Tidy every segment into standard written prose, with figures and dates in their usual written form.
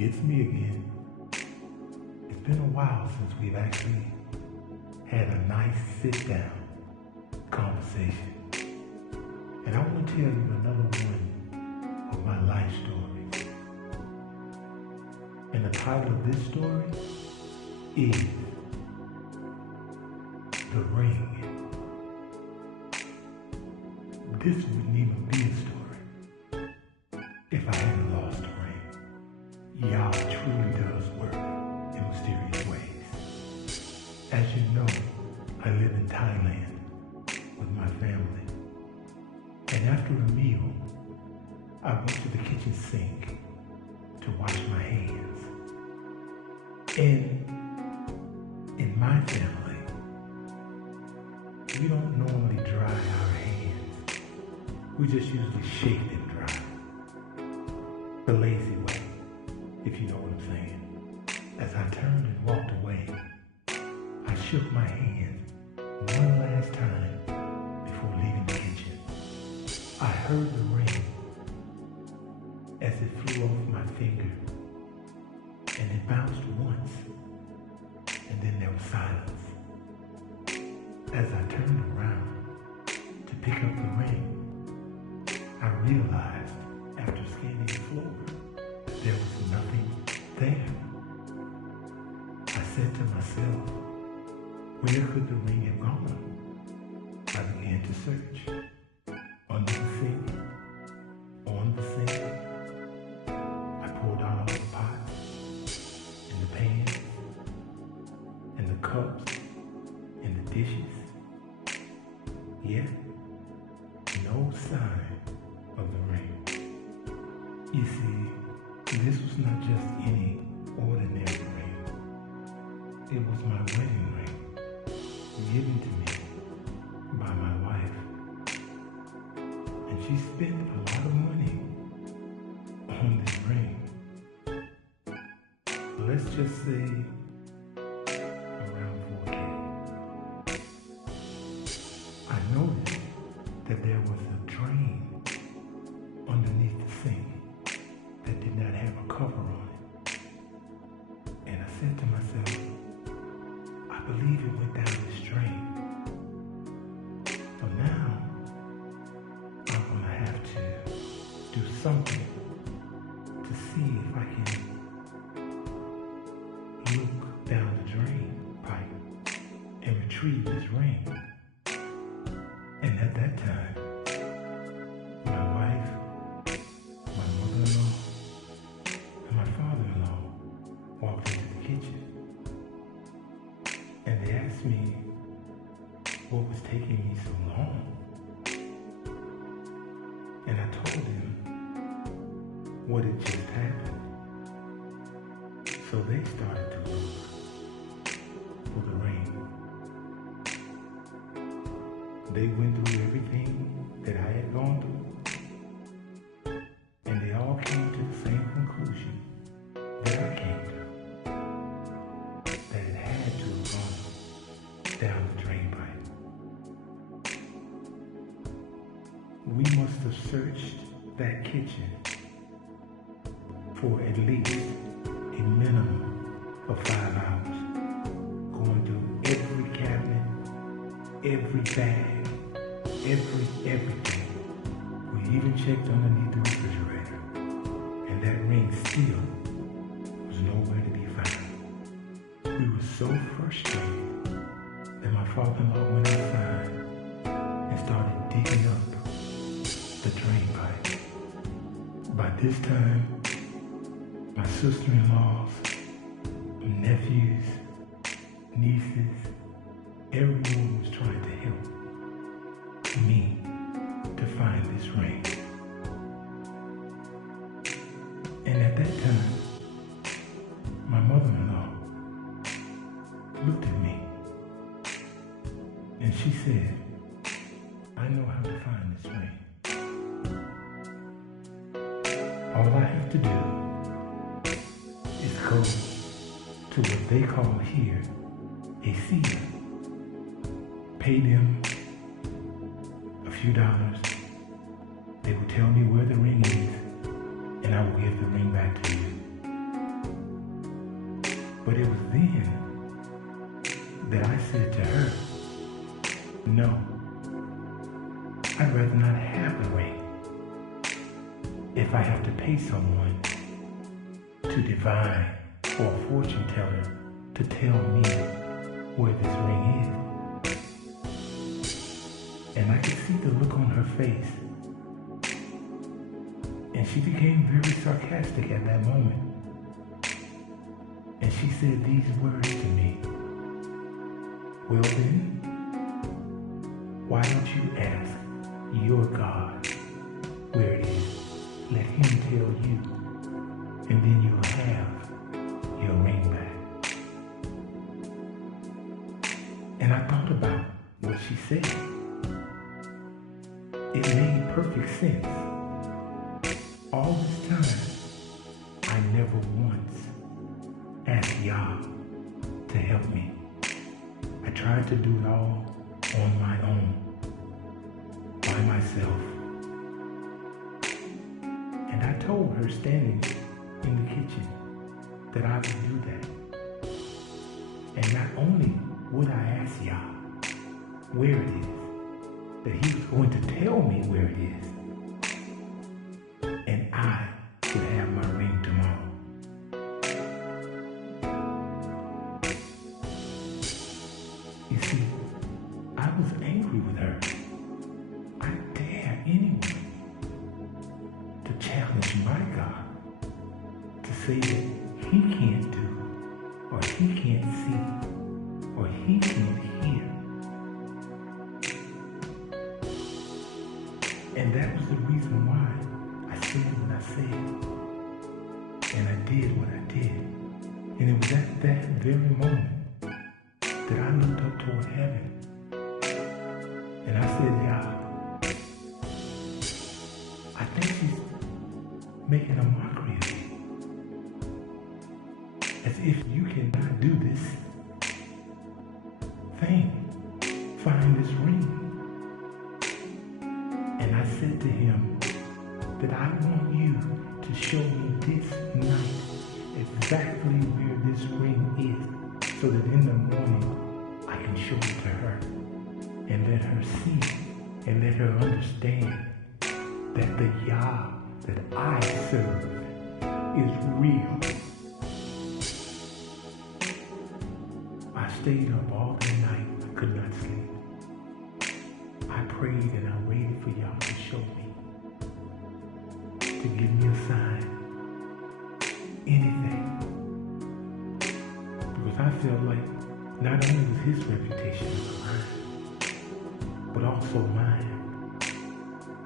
It's me again. It's been a while since we've actually had a nice sit-down conversation. And I want to tell you another one of my life stories. And the title of this story is The Ring. This wouldn't even be a story if I hadn't lost the ring. Yahuah truly does work in mysterious ways. As you know, I live in Thailand with my family. And after a meal, I went to the kitchen sink to wash my hands. And in my family, we don't normally dry our hands. We just usually shake them dry. The lazy way, if you know what I'm saying. As I turned and walked away, I shook my hand one last time before leaving the kitchen. I heard the ring as it flew off my finger, and it bounced once, and then there was silence. As I turned around to pick up the ring, I realized after scanning the floor that there was nothing there. I said to myself, where could the ring have gone? I began to search. Under the sink, on the sink. I pulled out all the pots, and the pans, and the cups, and the dishes. Yet, no sign of the ring. You see, this was not just any ordinary ring. It was my wedding ring, given to me by my wife. And she spent a lot of money on this ring. Let's just say around 4K. I noticed that there was a drain underneath the sink that did not have a cover on it. And I said to myself, I believe it went down this drain. So now, I'm going to have to do something to see if I can look down the drain pipe and retrieve this ring. And at that time, my wife, my mother-in-law, and my father-in-law walked into the kitchen. And they asked me what was taking me so long. And I told them what had just happened. So they started to look for the ring. They went through everything that I had gone through, and they all came to the same conclusion that I came to, that it had to have gone down the drain pipe. We must have searched that kitchen for at least a minimum of 5 hours, going through every cabinet, every bag, everything. We even checked underneath the refrigerator, and that ring still was nowhere to be found. We were so frustrated that my father-in-law went outside and started digging up the drain pipe. By this time, my sister-in-laws, nephews, nieces, everyone was trying to help me to find this ring. And at that time, my mother-in-law looked at me and she said, I know how to find this ring. All I have to do is go to what they call here a seer. Pay them a few dollars. They will tell me where the ring is, and I will give the ring back to you. But it was then that I said to her, no, I'd rather not have the ring. If I have to pay someone to divine or a fortune teller to tell me where this ring is. And I could see the look on her face. And she became very sarcastic at that moment. And she said these words to me. Well then, why don't you ask your God where it is? Let him tell you, and then you'll have your ring back. And I thought about what she said. It made perfect sense. All this time, I never once asked Yah to help me. I tried to do it all on my own, by myself. And I told her standing in the kitchen that I would do that. And not only would I ask Yah where it is, that he was going to tell me where it is, and I would have my ring tomorrow. You see, I was angry with her. I dare anyone to challenge my God, to say that he can't do, or he can't see, or he can't hear. And that was the reason why I said what I said, and I did what I did. And it was at that very moment that I looked up toward heaven, and I said, Yah, I think she's making a mockery of me, as if you cannot do this thing, find this ring. And I said to him that I want you to show me this night exactly where this ring is, so that in the morning I can show it to her and let her see and let her understand that the Yah that I serve is real. I stayed up all day night. I could not sleep. I prayed and I waited for Yah to show me, to give me a sign, anything. Because I felt like not only was his reputation on the line, but also mine,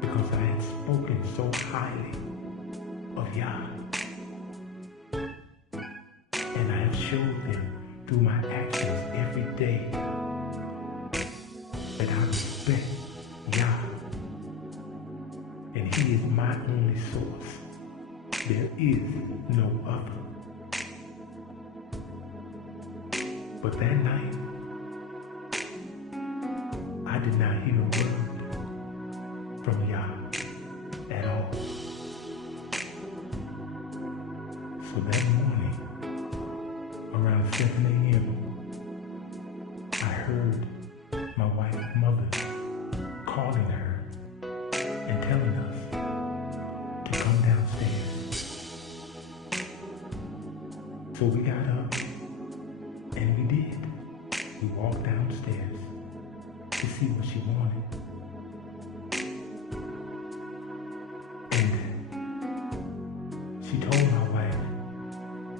because I had spoken so highly of Yah. And I have showed them through my actions every day that I respect Yah, and he is my only source. There is no other. But that night, I did not hear a word from Yah at all. So that morning, around 7 a.m., I heard my wife's mother calling her and telling us to come downstairs. So we got up, and we did. We walked downstairs to see what she wanted. And she told my wife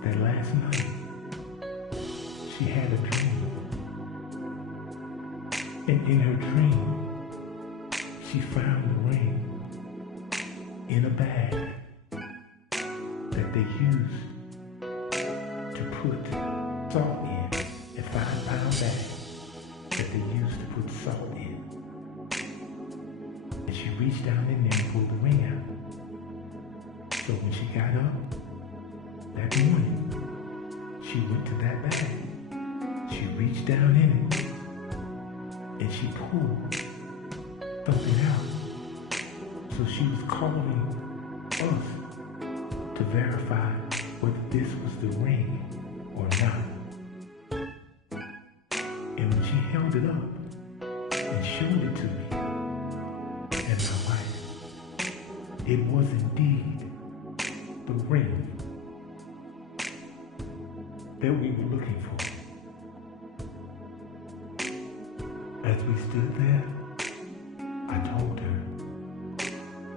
that last night she had a dream. And in her dream, she found the ring in a bag that they used to put salt in, a 5-pound bag that they used to put salt in. And she reached down in there and pulled the ring out. So when she got up that morning, she went to that bag. She reached down in it, and she pulled something out. So she was calling us to verify whether this was the ring or not. And when she held it up and showed it to me and my wife, it was indeed the ring that we were looking for. As we stood there, I told her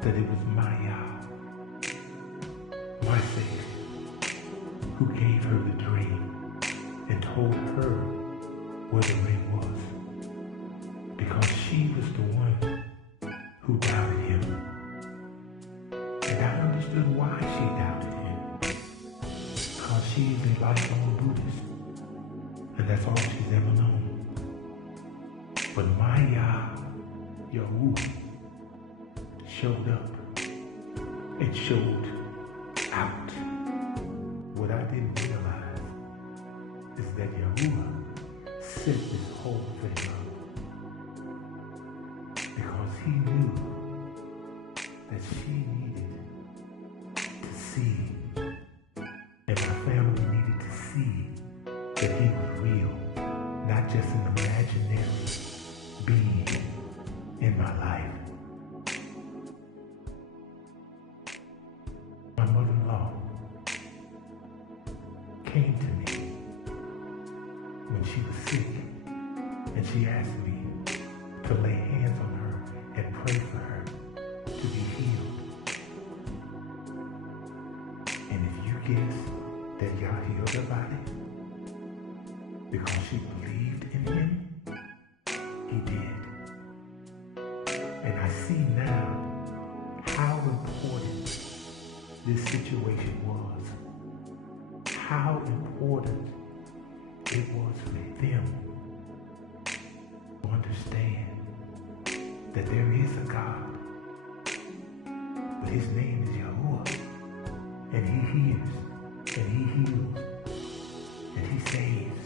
that it was my Yahuah, my Savior, who gave her the dream and told her where the ring was, because she was the one who doubted him. And I understood why she doubted him, because she is a lifelong Buddhist, and that's all she's ever known. But my Yahuah showed up and showed out. What I didn't realize is that Yahuah set this whole thing up because he knew that she needed to see, and my family needed to see that he was real, not just an imaginary being in my life. My mother-in-law came to me when she was sick, and she asked me to lay hands on her and pray for her to be healed. And if you guess that Yah healed her body because she believed in him, he did. And I see now how important this situation was. How important it was for them to understand that there is a God, but his name is Yahuah, and he hears, and he heals, and he saves.